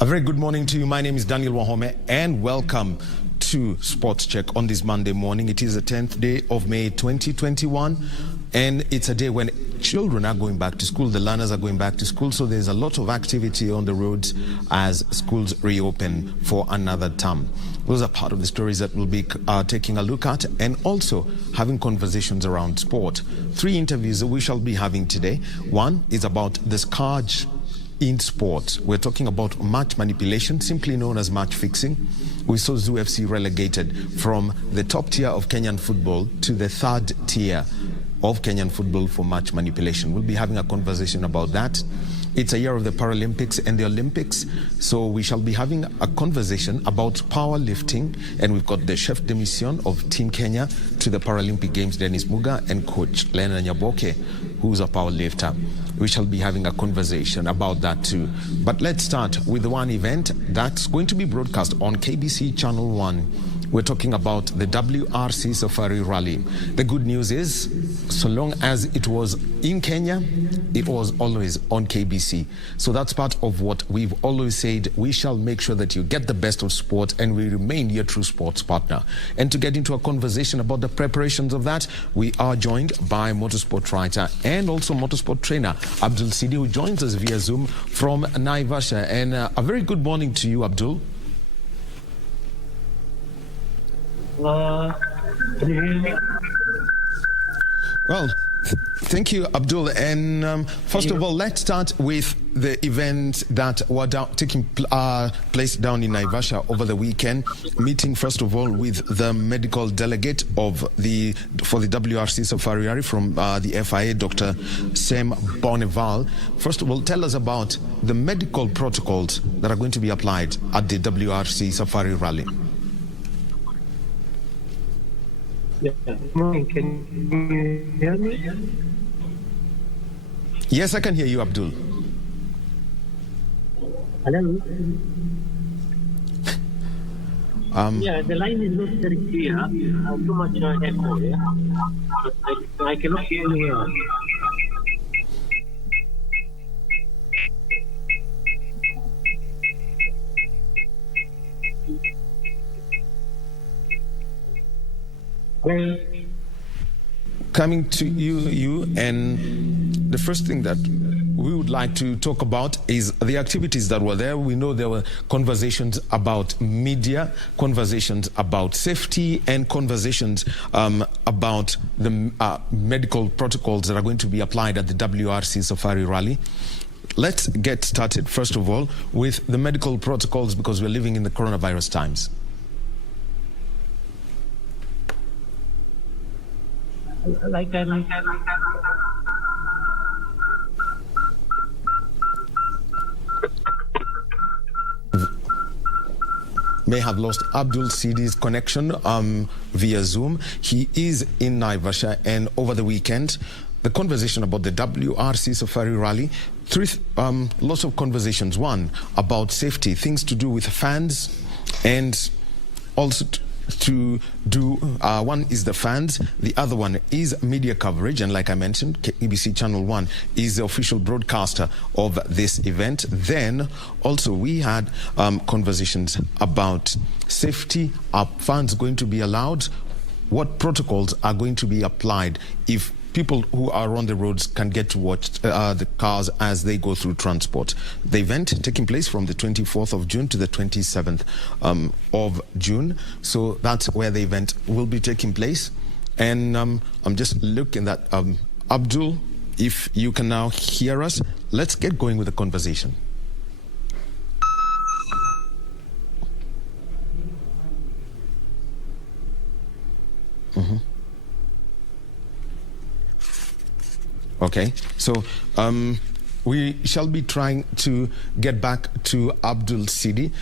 A very good morning to you. My name is Daniel Wahome and welcome to Sports Check on this Monday morning. It is the 10th day of May 2021 and it's a day when children are going back to school, the learners are going back to school, so there's a lot of activity on the roads as schools reopen for another term. Those are part of the stories that we'll be taking a look at and also having conversations around sport. 3 interviews that we shall be having today. One is about the scourge in sport. We're talking about match manipulation, simply known as match fixing. We saw Zoo FC relegated from the top tier of Kenyan football to the 3rd tier of Kenyan football for match manipulation. We'll be having a conversation about that. It's a year of the Paralympics and the Olympics, so we shall be having a conversation about powerlifting, and we've got the chef de mission of Team Kenya to the Paralympic Games, Dennis Muga, and coach Lena Nyaboke, who's a powerlifter. We shall be having a conversation about that too. But let's start with the one event that's going to be broadcast on KBC Channel 1. We're talking about the WRC Safari Rally. The good news is, so long as it was in Kenya, it was always on KBC. So that's part of what we've always said. We shall make sure that you get the best of sport and we remain your true sports partner. And to get into a conversation about the preparations of that, we are joined by motorsport writer and also motorsport trainer Abdul Sidi, who joins us via Zoom from Naivasha. And a very good morning to you, Abdul. Well, thank you, Abdul. And first of all, let's start with the events that were taking place down in Naivasha over the weekend. Meeting, first of all, with the medical delegate for the WRC Safari Rally from the FIA, Dr. Sam Bonival. First of all, tell us about the medical protocols that are going to be applied at the WRC Safari Rally. Yeah. Can you hear me? Yes, I can hear you, Abdul. Hello? Yeah, the line is not very clear. Too much echo, yeah? I cannot hear you well. Coming to you, and the first thing that we would like to talk about is the activities that were there. We know there were conversations about media, conversations about safety, and conversations about the medical protocols that are going to be applied at the WRC Safari Rally. Let's get started, first of all, with the medical protocols, because we're living in the coronavirus times. May have lost Abdul Sidi's connection via Zoom. He is in Naivasha, and over the weekend, the conversation about the WRC Safari Rally, lots of conversations. One, about safety, things to do with fans, and also to do, one is the fans, the other one is media coverage, and like I mentioned, KBC Channel 1 is the official broadcaster of this event. Then also we had conversations about safety. Are fans going to be allowed? What protocols are going to be applied if people who are on the roads can get to watch the cars as they go through transport? The event taking place from the 24th of June to the 27th of June. So that's where the event will be taking place. And I'm just looking at Abdul, if you can now hear us, let's get going with the conversation. Okay, so we shall be trying to get back to Abdul Sidi,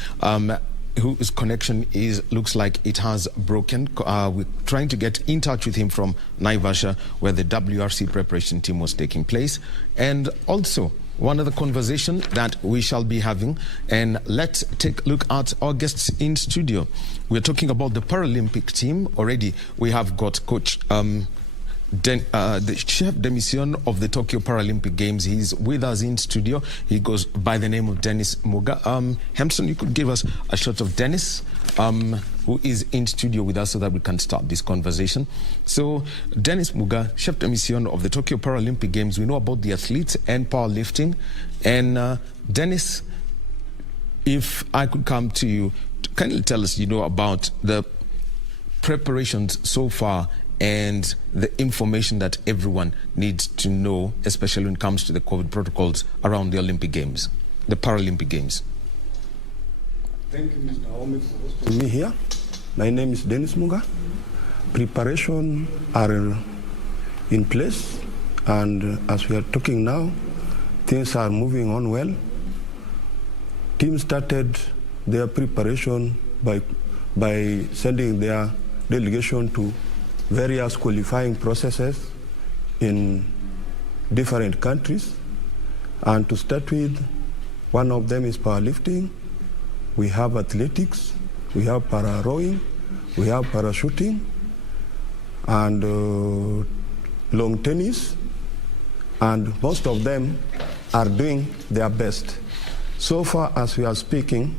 whose connection looks like it has broken. We're trying to get in touch with him from Naivasha, where the WRC preparation team was taking place. And also, one other conversation that we shall be having, and let's take a look at our guests in studio. We're talking about the Paralympic team. Already we have got Coach the chef de mission of the Tokyo Paralympic Games. He's with us in studio. He goes by the name of Dennis Muga. Hemson, you could give us a shot of Dennis, who is in studio with us so that we can start this conversation. So, Dennis Muga, chef de mission of the Tokyo Paralympic Games. We know about the athletes and powerlifting. And Dennis, if I could come to you, can you tell us, about the preparations so far and the information that everyone needs to know, especially when it comes to the COVID protocols around the Olympic Games, the Paralympic Games? Thank you, Mr. Ahmed, for hosting me here. My name is Dennis Muga. Preparations are in place, and as we are talking now, things are moving on well. Teams started their preparation by sending their delegation to various qualifying processes in different countries. And to start with, one of them is powerlifting. We have athletics, we have para-rowing, we have parachuting, and long tennis, and most of them are doing their best. So far as we are speaking,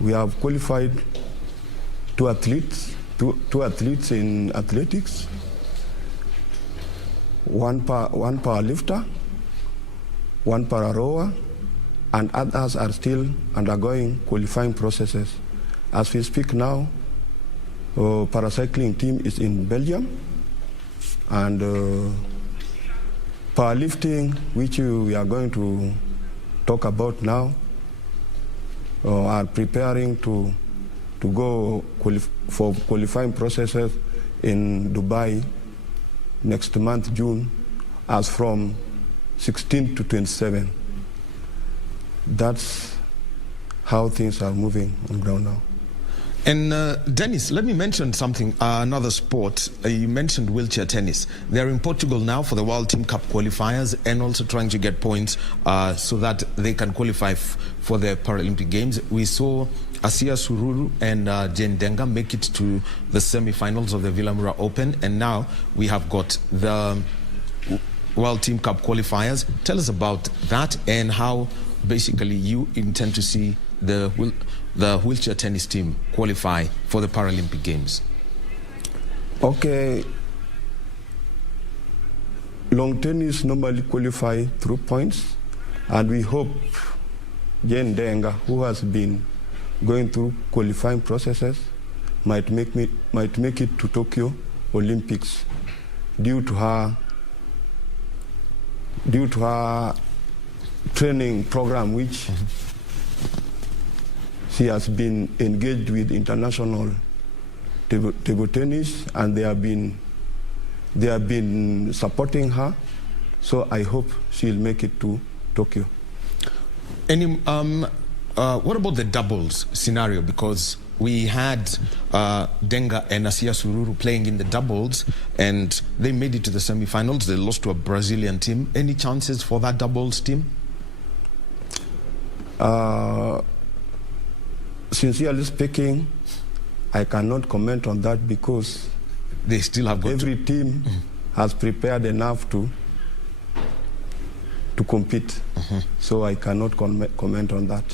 we have qualified two athletes in athletics, one powerlifter, one para-rower, and others are still undergoing qualifying processes. As we speak now, paracycling team is in Belgium, and powerlifting, which we are going to talk about now, are preparing to go for qualifying processes in Dubai next month, June, as from 16 to 27. That's how things are moving on ground now. And Dennis, let me mention something, another sport. You mentioned wheelchair tennis. They're in Portugal now for the World Team Cup qualifiers and also trying to get points so that they can qualify for the Paralympic Games. We saw Asia Sururu and Jane Denga make it to the semi-finals of the Villamura Open, and now we have got the World Team Cup qualifiers. Tell us about that and how basically you intend to see the wheelchair tennis team qualify for the Paralympic Games. Okay. Long tennis normally qualify through points, and we hope Jane Denga, who has been going through qualifying processes, might make it to Tokyo Olympics due to her training program, which she has been engaged with international table tennis, and they have been supporting her. So I hope she'll make it to Tokyo. What about the doubles scenario? Because we had Denga and Asia Sururu playing in the doubles, and they made it to the semi-finals. They lost to a Brazilian team. Any chances for that doubles team? Sincerely speaking, I cannot comment on that because they still have got every team has prepared enough to compete. So I cannot comment on that.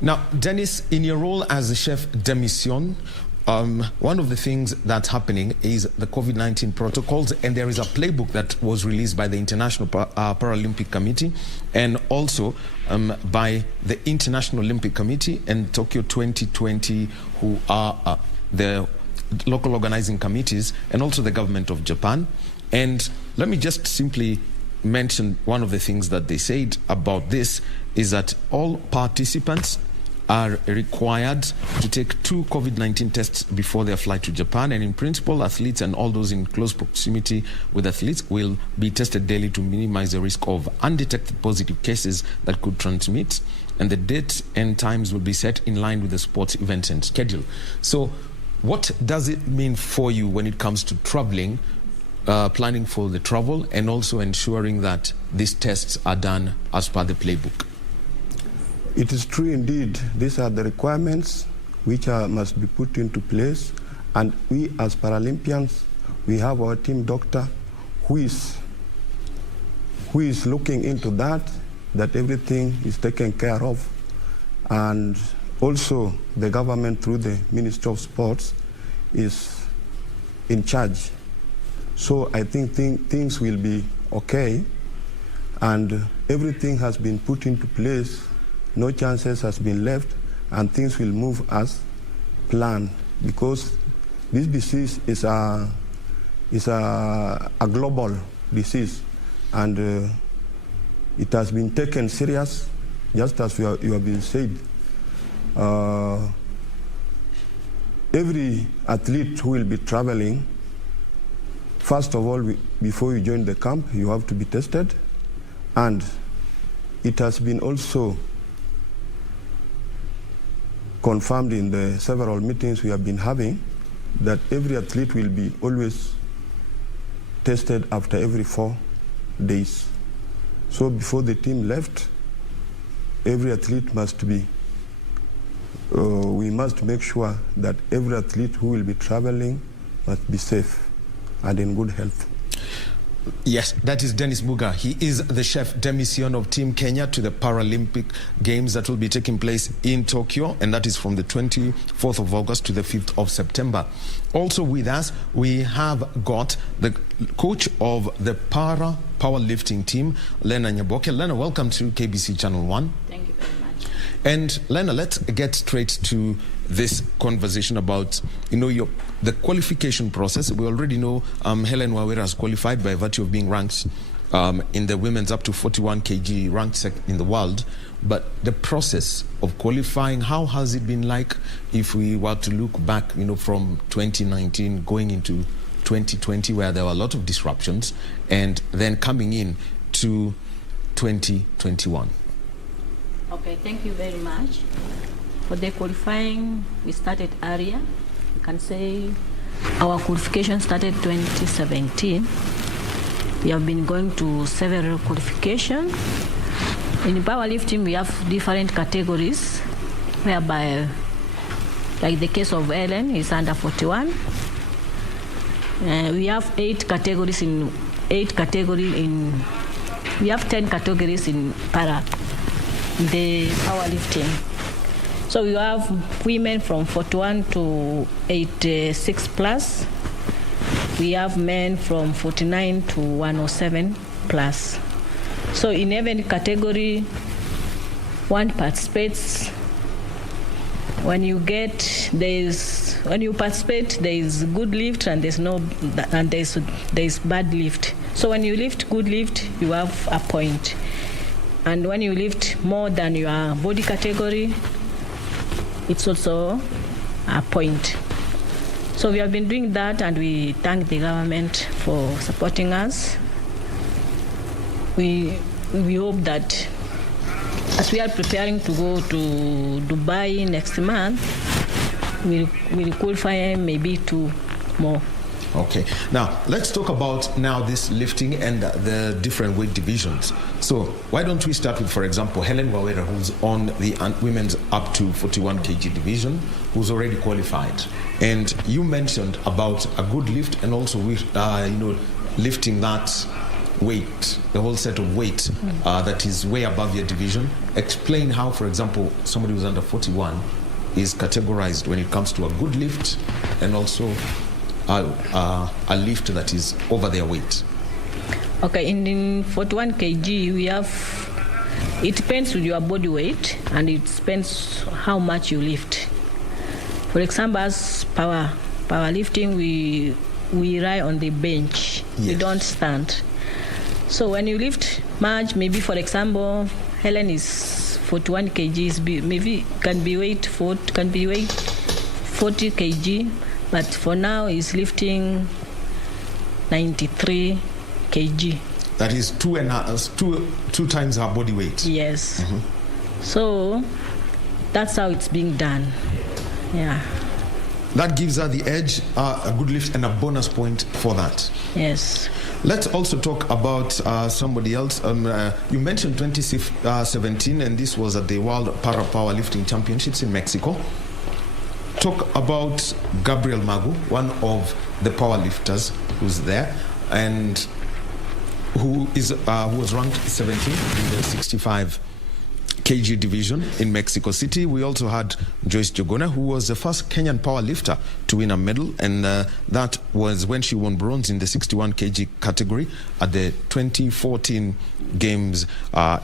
Now, Dennis, in your role as the chef de mission, one of the things that's happening is the COVID-19 protocols, and there is a playbook that was released by the International Paralympic Committee and also by the International Olympic Committee and Tokyo 2020, who are the local organizing committees, and also the government of Japan. And let me just simply mention one of the things that they said about this is that all participants are required to take 2 COVID-19 tests before their flight to Japan, and in principle, athletes and all those in close proximity with athletes will be tested daily to minimize the risk of undetected positive cases that could transmit, and the dates and times will be set in line with the sports events and schedule. So what does it mean for you when it comes to traveling, planning for the travel, and also ensuring that these tests are done as per the playbook? It is true indeed. These are the requirements which must be put into place, and we as Paralympians, we have our team doctor who is looking into that everything is taken care of. And also the government through the Ministry of Sports is in charge. So I think things will be okay, and everything has been put into place. No chances has been left, and things will move as planned, because this disease is a global disease, and it has been taken serious, just as you have been said. Every athlete who will be traveling, first of all, before you join the camp, you have to be tested. And it has been also confirmed in the several meetings we have been having that every athlete will be always tested after every 4 days. So before the team left, every athlete must be, we must make sure that every athlete who will be traveling must be safe and in good health. Yes, that is Dennis Muga. He is the chef de mission of Team Kenya to the Paralympic Games that will be taking place in Tokyo, and that is from the 24th of August to the 5th of September. Also with us, we have got the coach of the powerlifting team, Lena Nyaboke. Lena, welcome to KBC Channel 1. Thank you very much. And Lena, let's get straight to this conversation about, the qualification process. We already know Helen Wawira has qualified by virtue of being ranked in the women's up to 41 kg, ranked second in the world. But the process of qualifying, how has it been like if we were to look back, from 2019 going into 2020, where there were a lot of disruptions, and then coming in to 2021? Okay, thank you very much. For the qualifying, we started earlier. You can say our qualification started 2017. We have been going to several qualifications. In powerlifting, we have different categories, whereby, like the case of Ellen, is under 41. We have 8 categories in, we have 10 categories in the powerlifting. So we have women from 41 to 86 plus. We have men from 49 to 107 plus. So in every category, one participates. When you participate, there is good lift and there is bad lift. So when you lift good lift, you have a point. And when you lift more than your body category, it's also a point. So we have been doing that, and we thank the government for supporting us. We hope that as we are preparing to go to Dubai next month, we'll qualify maybe 2 more. Okay, now let's talk about this lifting and the different weight divisions. So why don't we start with, for example, Helen Wawira, who's on the women's up to 41 kg division, who's already qualified. And you mentioned about a good lift and also lifting that weight, the whole set of weight that is way above your division. Explain how, for example, somebody who's under 41 is categorized when it comes to a good lift and also a lift that is over their weight. Okay, in 41 kg, we have, it depends on your body weight, and it depends how much you lift. For example, as powerlifting, we rely on the bench. Yes. We don't stand. So when you lift much, maybe for example, Helen is 41 kg, maybe can be weight 40 kg. But for now, he's lifting 93 kg. That is two times her body weight. Yes. Mm-hmm. So that's how it's being done. Yeah. That gives her the edge, a good lift, and a bonus point for that. Yes. Let's also talk about somebody else. You mentioned 2017, and this was at the World Powerlifting Championships in Mexico. Talk about Gabriel Magu, one of the powerlifters who's there, and who was ranked 17th in the 65 kg division in Mexico City. We also had Joyce Jogona, who was the first Kenyan powerlifter to win a medal, and that was when she won bronze in the 61 kg category at the 2014 Games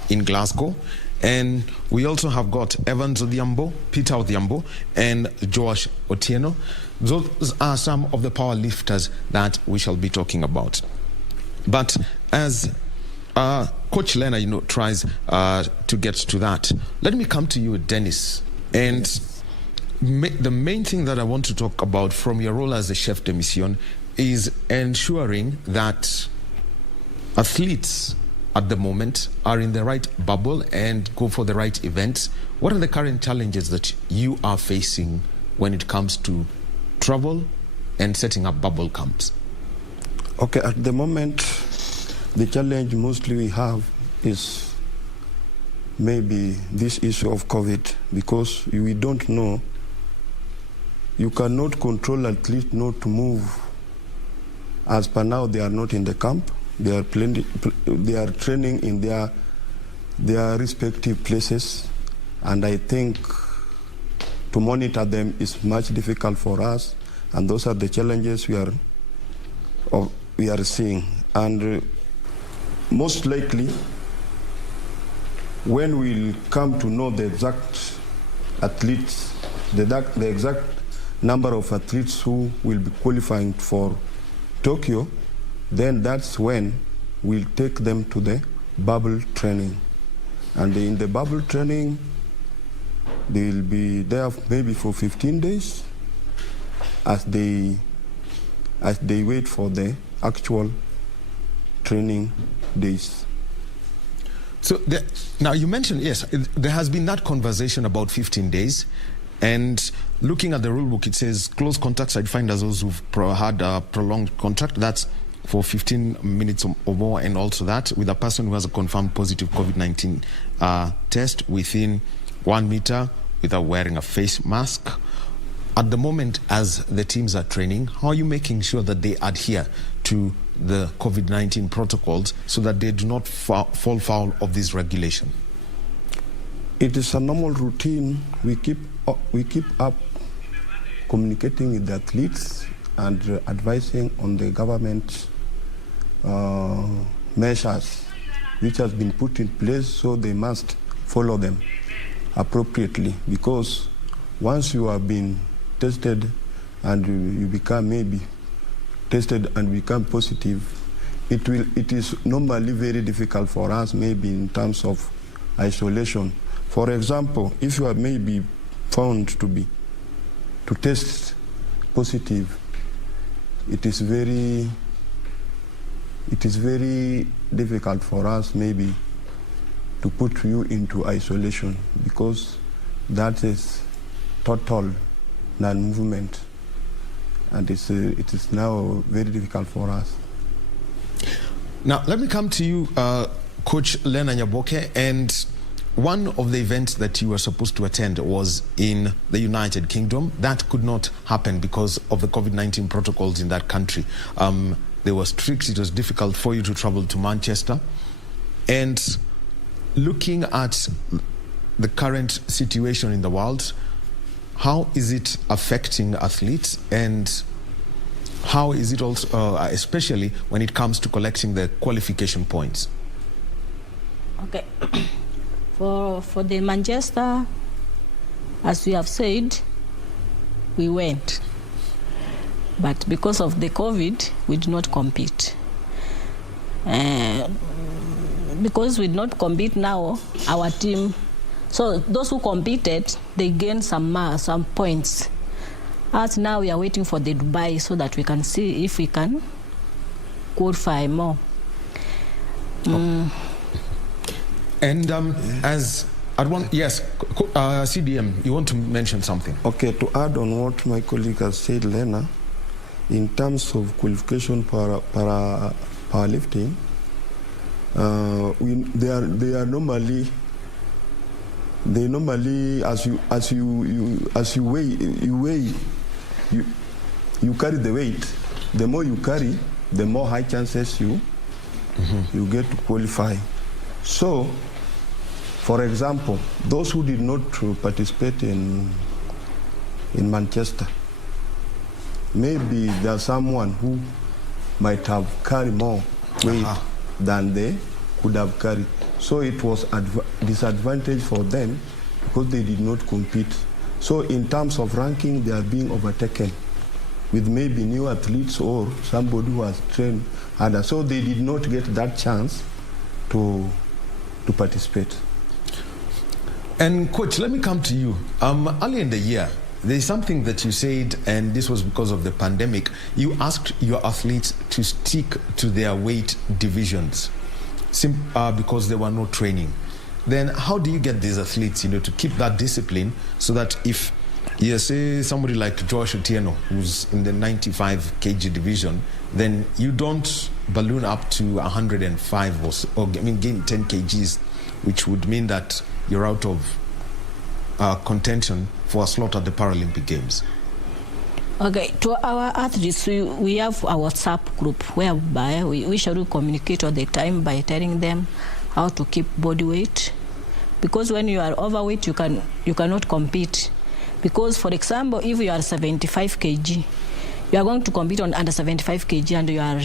in Glasgow. And we also have got Evans Odhiambo, Peter Odhiambo, and Josh Otieno. Those are some of the powerlifters that we shall be talking about. But as Coach Lena, tries to get to that, let me come to you, Dennis. And the main thing that I want to talk about from your role as the chef de mission is ensuring that athletes at the moment are in the right bubble and go for the right events. What are the current challenges that you are facing when it comes to travel and setting up bubble camps? Okay, at the moment, the challenge mostly we have is maybe this issue of COVID, because we don't know. You cannot control athletes not to move. As per now, they are not in the camp. They are training in their respective places, and I think to monitor them is much difficult for us, and those are the challenges we are seeing. And most likely, when we'll come to know the exact athletes, the exact number of athletes who will be qualifying for Tokyo, then that's when we'll take them to the bubble training. And in the bubble training, they'll be there maybe for 15 days as they wait for the actual training days. So now you mentioned, yes, there has been that conversation about 15 days, and looking at the rule book, it says close contacts are defined as those who've had a prolonged contact. That's for 15 minutes or more, and also that with a person who has a confirmed positive COVID-19 test within 1 meter without wearing a face mask. At the moment, as the teams are training, how are you making sure that they adhere to the COVID-19 protocols so that they do not fall foul of this regulation? It is a normal routine. We keep up communicating with the athletes and advising on the government measures which has been put in place, so they must follow them appropriately, because once you have been tested and you become maybe tested and become positive, it is normally very difficult for us maybe in terms of isolation. For example, if you are maybe found to test positive, it is very difficult for us maybe to put you into isolation, because that is total non-movement, and it is now very difficult for us. Now let me come to you, Coach Lena Nyaboke, and one of the events that you were supposed to attend was in the United Kingdom. That could not happen because of the COVID-19 protocols in that country. They were strict. It was difficult for you to travel to Manchester. And looking at the current situation in the world, how is it affecting athletes, and how is it also, especially when it comes to collecting the qualification points? Okay. For the Manchester, as we have said, we went. But because of the COVID, we did not compete. Because we did not compete now, our team, so those who competed, they gained some points. As now we are waiting for the Dubai so that we can see if we can qualify more. And as at one, yes, CDM, you want to mention something? Okay, to add on what my colleague has said, Lena, in terms of qualification para powerlifting, they normally as you carry the weight, the more you carry, the more high chances you get to qualify. So, for example, those who did not participate in Manchester, maybe there's someone who might have carried more weight than they could have carried. So it was disadvantage for them because they did not compete. So in terms of ranking, they are being overtaken with maybe new athletes or somebody who has trained harder. So they did not get that chance to participate. And Coach, let me come to you. Early in the year, there's something that you said, and this was because of the pandemic. You asked your athletes to stick to their weight divisions because there were no training. Then how do you get these athletes, to keep that discipline so that if you say somebody like Josh Otieno, who's in the 95 kg division, then you don't balloon up to 105 or gain 10 kgs, which would mean that you're out of contention for a slot at the Paralympic Games? Okay, to our athletes, we have our WhatsApp group whereby we shall communicate all the time by telling them how to keep body weight. Because when you are overweight, you cannot compete. Because, for example, if you are 75 kg, you are going to compete on under 75 kg and you are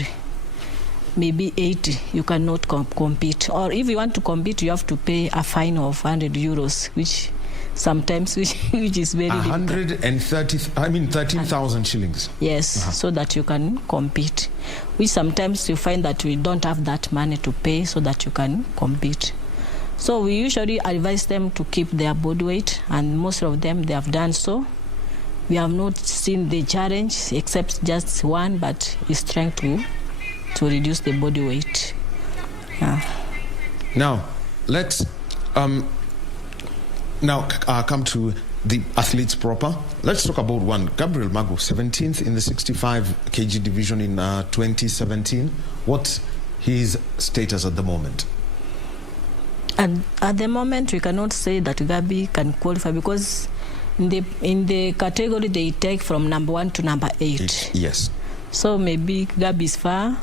maybe 80, you cannot compete. Or if you want to compete, you have to pay a fine of 100 euros, which sometimes which is very 13,000 shillings. Yes, so that you can compete. Which sometimes you find that we don't have that money to pay so that you can compete. So we usually advise them to keep their body weight, and most of them, they have done so. We have not seen the challenge except just one, but he's trying to reduce the body weight. Now, let's come to the athletes proper. Let's talk about one. Gabriel Mago, 17th in the 65 kg division in 2017. What's his status at the moment? And at the moment, we cannot say that Gabi can qualify because in the category they take from number 1 to number 8. Yes. So maybe Gabi is far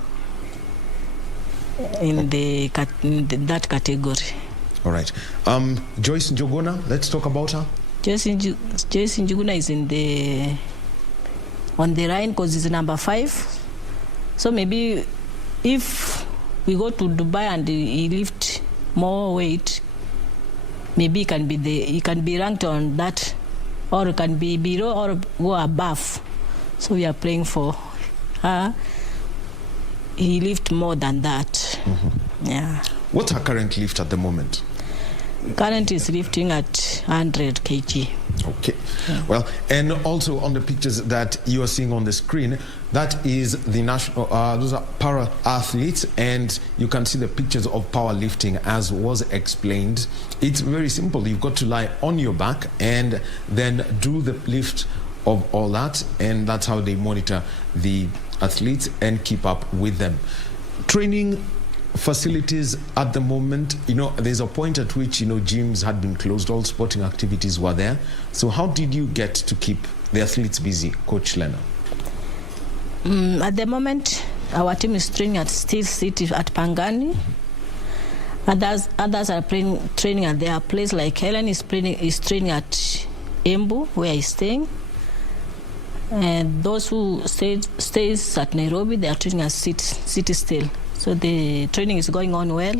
in that category. All right. Joyce Njuguna, let's talk about her. Joyce Njuguna is on the line because it's number 5. So maybe if we go to Dubai and he lift more weight, maybe he can be ranked on that, or it can be below or go above. So we are praying for her. He lift more than that. Yeah. What's her current lift at the moment? Current is lifting at 100 kg. Okay. Yeah. Well, and also on the pictures that you are seeing on the screen, that is the national, those are para athletes, and you can see the pictures of powerlifting as was explained. It's very simple. You've got to lie on your back and then do the lift of all that, and that's how they monitor the athletes and keep up with them. Training facilities at the moment, there's a point at which, gyms had been closed, all sporting activities were there. So how did you get to keep the athletes busy, Coach Lena? At the moment, our team is training at Steel City at Pangani. Others are training at their place, like Helen is training at Embu, where he's staying. And those who stays at Nairobi, they are training at City Steel. So the training is going on well,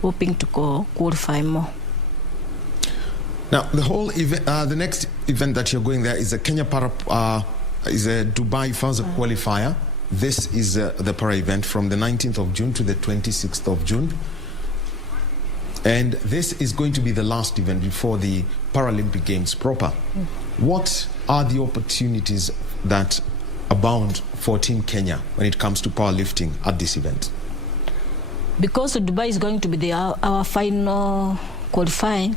hoping to qualify more. Now, the whole event, the next event that you're going there is a Kenya is a Dubai Fauza qualifier. This is the para event from the 19th of June to the 26th of June. And this is going to be the last event before the Paralympic Games proper. What are the opportunities that abound for Team Kenya when it comes to powerlifting at this event? Because Dubai is going to be our final qualifying,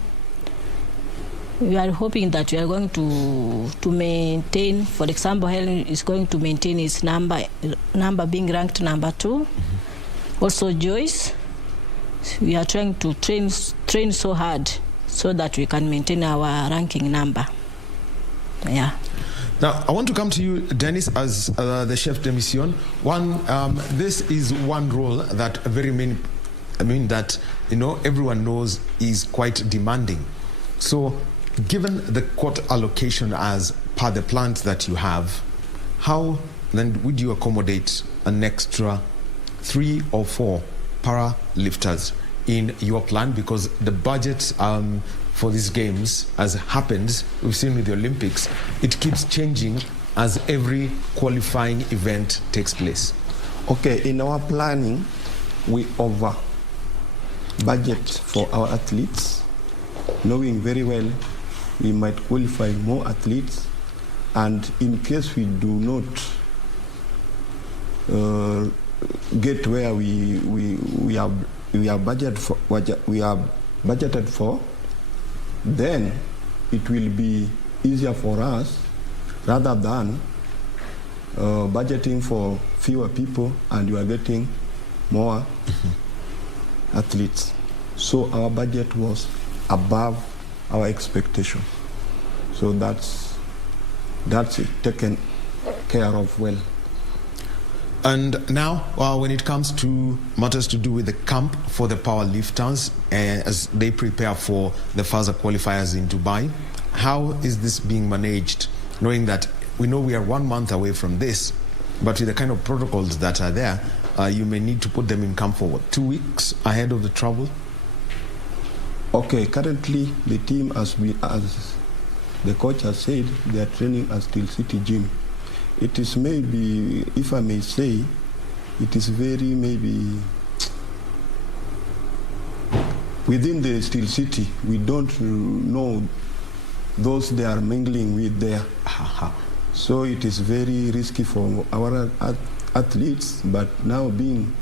we are hoping that we are going to maintain, for example, Helen is going to maintain his number being ranked number 2. Also Joyce, we are trying to train so hard so that we can maintain our ranking number. Yeah. Now, I want to come to you, Dennis, as the chef de mission. This is one role that that everyone knows is quite demanding. So, given the quota allocation as per the plans that you have, how then would you accommodate an extra 3 or 4 para lifters in your plan? Because the budget for these games, as happens, we've seen with the Olympics, it keeps changing as every qualifying event takes place. Okay, in our planning, we over budget for our athletes, knowing very well we might qualify more athletes, and in case we do not get where we are budgeted for, then it will be easier for us rather than budgeting for fewer people and you are getting more athletes. So our budget was above our expectation. So that's it, taken care of well. And now, when it comes to matters to do with the camp for the power lifters, as they prepare for the further qualifiers in Dubai, how is this being managed, knowing that we know we are 1 month away from this, but with the kind of protocols that are there, you may need to put them in camp for 2 weeks ahead of the travel? Okay, currently the team, as the coach has said, they are training at Steel City Gym. It is maybe, if I may say, it is very maybe within the Steel City. We don't know those they are mingling with there. So it is very risky for our athletes, but now being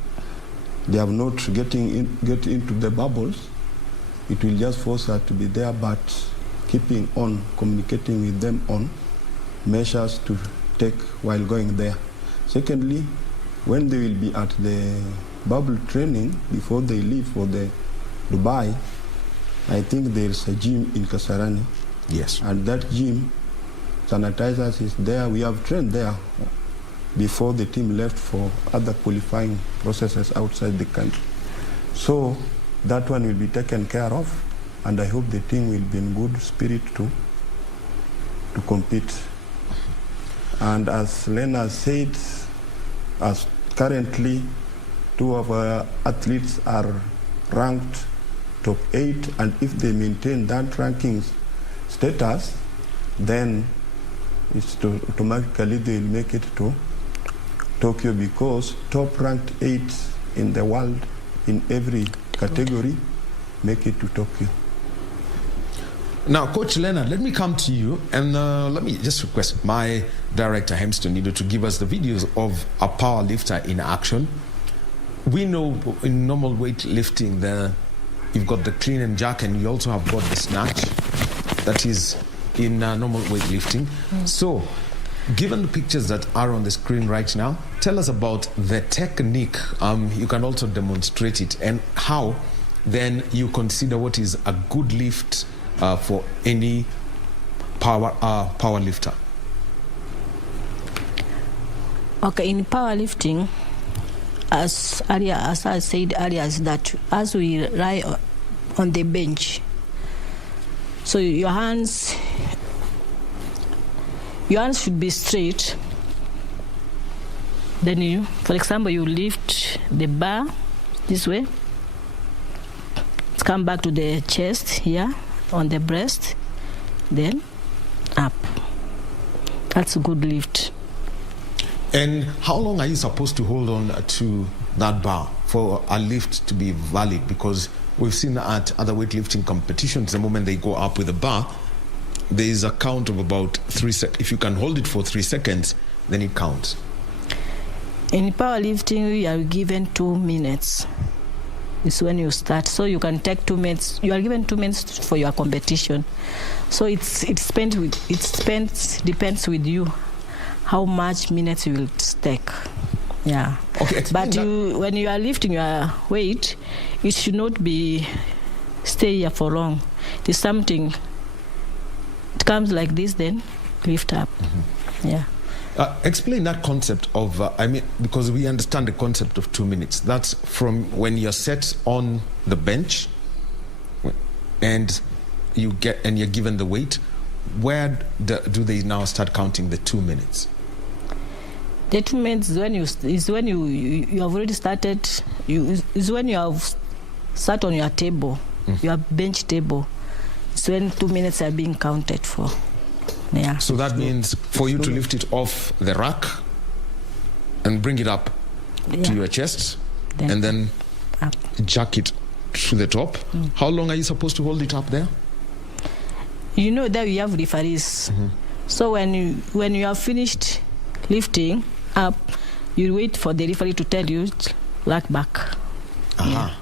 they have not get into the bubbles, it will just force us to be there, but keeping on communicating with them on measures to take while going there. Secondly, when they will be at the bubble training before they leave for the Dubai, I think there's a gym in Kasarani. Yes. And that gym, sanitizers is there. We have trained there before the team left for other qualifying processes outside the country. So that one will be taken care of, and I hope the team will be in good spirit to compete. And as Lena said, as currently 2 of our athletes are ranked top 8, and if they maintain that rankings status, then it's automatically they will make it to Tokyo, because top ranked 8 in the world in every category make it to Tokyo. Now, Coach Leonard, let me come to you, and let me just request my director, Hemstonido, to give us the videos of a power lifter in action. We know in normal weightlifting, you've got the clean and jerk, and you also have got the snatch. That is in normal weightlifting. So, given the pictures that are on the screen right now, tell us about the technique. You can also demonstrate it, and how then you consider what is a good lift for any power lifter. Okay, in powerlifting, as I said earlier, is that as we lie on the bench, so your hands should be straight. Then you, for example, you lift the bar this way. Let's come back to the chest here, on the breast, then up. That's a good lift. And how long are you supposed to hold on to that bar for a lift to be valid? Because we've seen at other weightlifting competitions, the moment they go up with a bar, there is a count of about 3 seconds. If you can hold it for 3 seconds, then it counts. In powerlifting, we are given 2 minutes. It's when you start. So you can take 2 minutes. You are given 2 minutes for your competition. So it depends with you how much minutes you will take. Yeah. Okay. But when you are lifting your weight, it should not be stay here for long. It is something. It comes like this, then lift up. Yeah. Explain that concept of, because we understand the concept of 2 minutes. That's from when you're set on the bench and you're given the weight. Where do they now start counting the 2 minutes? The 2 minutes is when you have already started. Is when you have sat on your table, your bench table. It's when 2 minutes are being counted for. Yeah. So that means for you to lift it off the rack and bring it up to your chest and then up. Jack it to the top. How long are you supposed to hold it up there? You know that we have referees. So when you have finished lifting up, you wait for the referee to tell you, rack back. Yeah.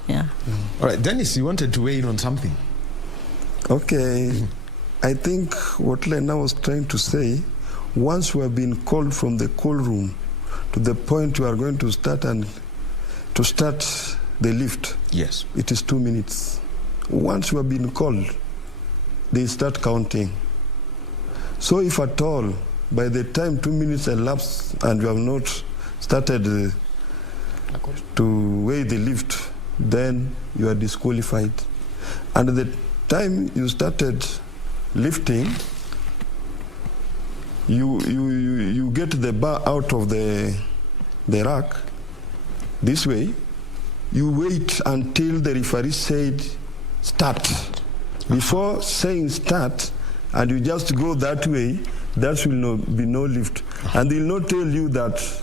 All right, Dennis, you wanted to weigh in on something. Okay. I think what Lena was trying to say, once you have been called from the call room to the point you are going to start the lift, yes, it is 2 minutes. Once you have been called, they start counting. So if at all, by the time 2 minutes elapse and you have not started to weigh the lift, then you are disqualified. And the time you started lifting, you get the bar out of the rack this way. You wait until the referee said start. Before saying start, and you just go that way, that will be no lift. And they'll not tell you that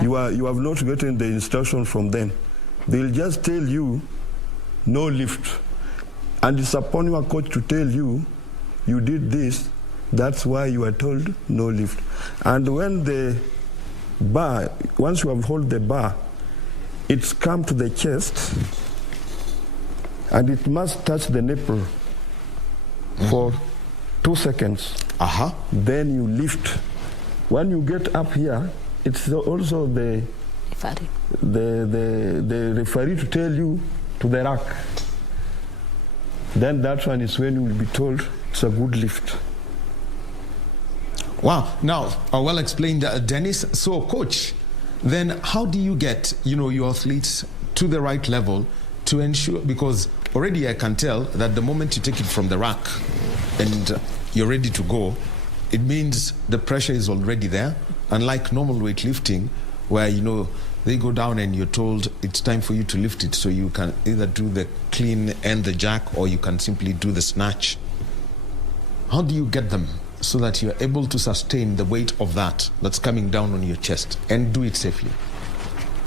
you have not gotten the instruction from them. They'll just tell you no lift. And it's upon your coach to tell you, you did this, that's why you are told no lift. And when the bar, once you have held the bar, it's come to the chest, and it must touch the nipple for 2 seconds. Then you lift. When you get up here, it's also the referee to tell you to the rack. Then that one is when you will be told it's a good lift. Wow. Now, well explained, Dennis. So, coach, then how do you get, your athletes to the right level to ensure, because already I can tell that the moment you take it from the rack and you're ready to go, it means the pressure is already there. Unlike normal weightlifting, where, they go down and you're told it's time for you to lift it, so you can either do the clean and the jack, or you can simply do the snatch. How do you get them so that you're able to sustain the weight of that's coming down on your chest and do it safely?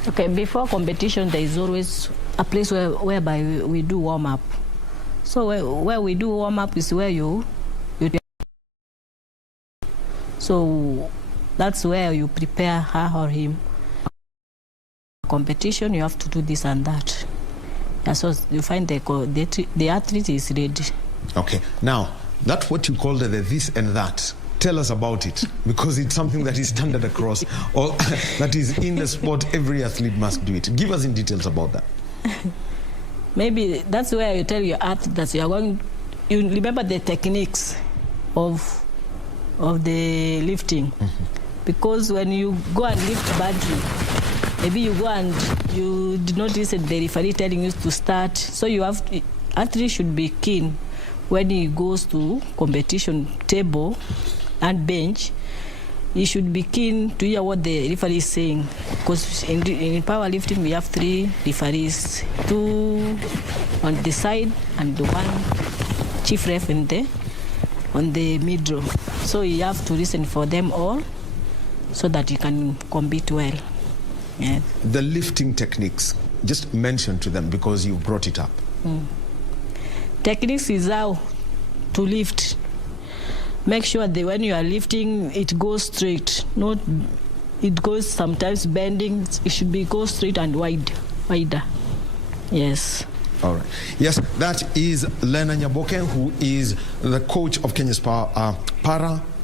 Okay, before competition, there is always a place whereby we do warm up. So where we do warm up is where you so that's where you prepare her or him. Competition, you have to do this and that. Yeah, so you find the athlete is ready. Okay, now that's what you call the this and that. Tell us about it, because it's something that is standard across, or that is in the sport. Every athlete must do it. Give us in details about that. Maybe that's where you tell your athlete that you are going. You remember the techniques of the lifting, because when you go and lift badly, maybe you go and you did not listen to the referee telling you to start. So athlete should be keen when he goes to competition table and bench. He should be keen to hear what the referee is saying, because in powerlifting we have 3 referees, 2 on the side and the 1 chief ref on the middle. So you have to listen for them all so that you can compete well. Yeah. The lifting techniques, just mention to them, because you brought it up. Techniques is how to lift. Make sure that when you are lifting, it goes straight. Not it goes sometimes bending. It should go straight and wider. Yes. All right. Yes, that is Lena Nyaboke, who is the coach of Kenya's para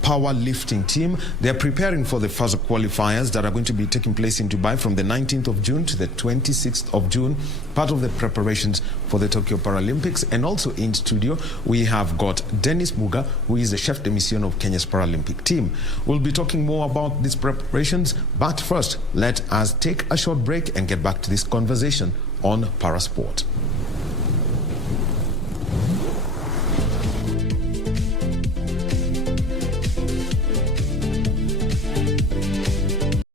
powerlifting team. They're preparing for the first qualifiers that are going to be taking place in Dubai from the 19th of June to the 26th of June, part of the preparations for the Tokyo Paralympics. And also in studio, we have got Dennis Muga, who is the chef de mission of Kenya's Paralympic team. We'll be talking more about these preparations, but first, let us take a short break and get back to this conversation on Parasport.